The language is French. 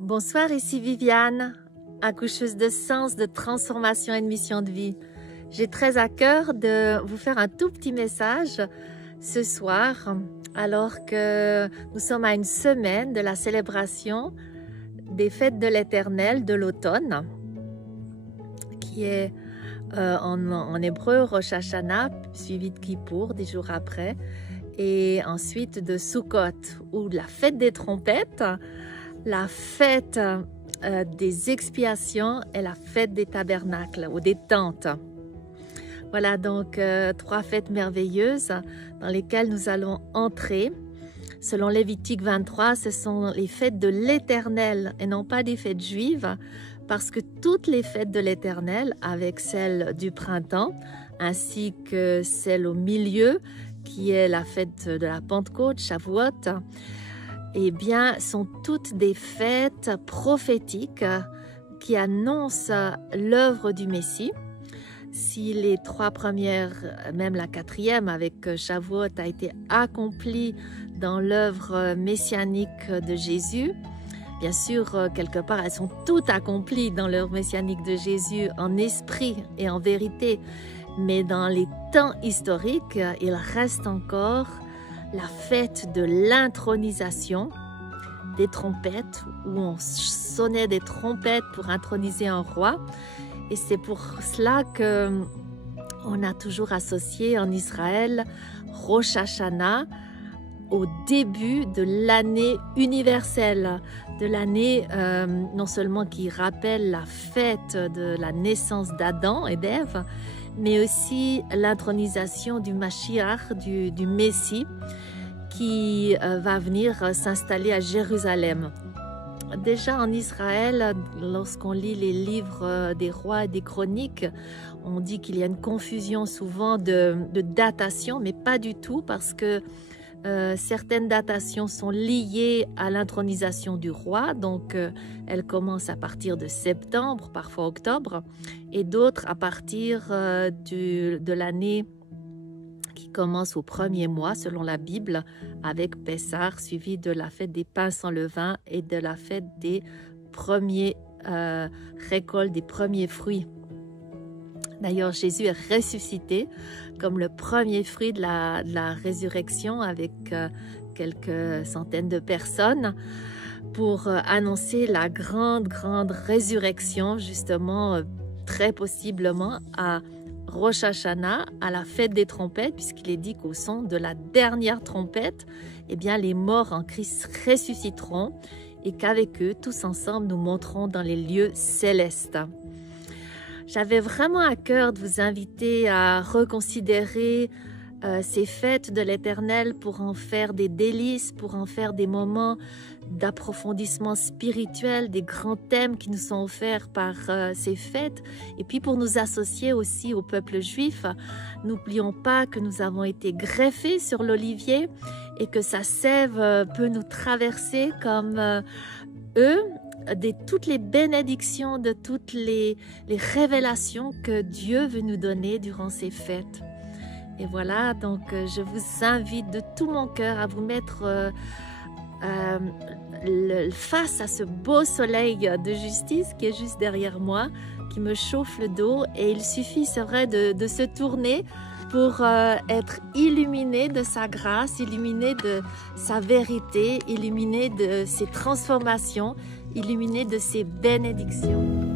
Bonsoir, ici Viviane, accoucheuse de sens, de transformation et de mission de vie. J'ai très à cœur de vous faire un tout petit message ce soir, alors que nous sommes à une semaine de la célébration des fêtes de l'Éternel de l'automne, qui est en hébreu Rosh Hashanah, suivi de Kippour, 10 jours après, et ensuite de Sukkot, ou la fête des trompettes, la fête des expiations et la fête des tabernacles ou des tentes. Voilà donc trois fêtes merveilleuses dans lesquelles nous allons entrer. Selon Lévitique 23, ce sont les fêtes de l'Éternel et non pas des fêtes juives, parce que toutes les fêtes de l'Éternel, avec celle du printemps, ainsi que celle au milieu, qui est la fête de la Pentecôte, Shavuot, eh bien, sont toutes des fêtes prophétiques qui annoncent l'œuvre du Messie. Si les trois premières, même la quatrième avec Shavuot, a été accomplie dans l'œuvre messianique de Jésus, bien sûr, quelque part, elles sont toutes accomplies dans l'œuvre messianique de Jésus en esprit et en vérité, mais dans les temps historiques, il reste encore la fête de l'intronisation des trompettes, où on sonnait des trompettes pour introniser un roi. Et c'est pour cela qu'on a toujours associé en Israël Rosh Hashanah au début de l'année universelle, de l'année non seulement qui rappelle la fête de la naissance d'Adam et d'Ève, mais aussi l'intronisation du Mashiach, du Messie, qui va venir s'installer à Jérusalem. Déjà en Israël, lorsqu'on lit les livres des rois et des chroniques, on dit qu'il y a une confusion souvent de datation, mais pas du tout, parce que certaines datations sont liées à l'intronisation du roi, donc elles commencent à partir de septembre, parfois octobre, et d'autres à partir de l'année qui commence au premier mois, selon la Bible, avec Pessah, suivi de la fête des pains sans levain et de la fête des premiers récoltes, des premiers fruits. D'ailleurs, Jésus est ressuscité comme le premier fruit de la résurrection avec quelques centaines de personnes pour annoncer la grande résurrection, justement, très possiblement à Rosh Hashanah, à la fête des trompettes, puisqu'il est dit qu'au son de la dernière trompette, eh bien, les morts en Christ ressusciteront et qu'avec eux, tous ensemble, nous monterons dans les lieux célestes. J'avais vraiment à cœur de vous inviter à reconsidérer ces fêtes de l'Éternel pour en faire des délices, pour en faire des moments d'approfondissement spirituel, des grands thèmes qui nous sont offerts par ces fêtes, et puis pour nous associer aussi au peuple juif. N'oublions pas que nous avons été greffés sur l'olivier et que sa sève peut nous traverser comme eux, de toutes les bénédictions, de toutes les révélations que Dieu veut nous donner durant ces fêtes. Et voilà, donc je vous invite de tout mon cœur à vous mettre face à ce beau soleil de justice qui est juste derrière moi, qui me chauffe le dos, et il suffit, c'est vrai, de se tourner pour être illuminé de sa grâce, illuminé de sa vérité, illuminé de ses transformations, illuminé de ses bénédictions.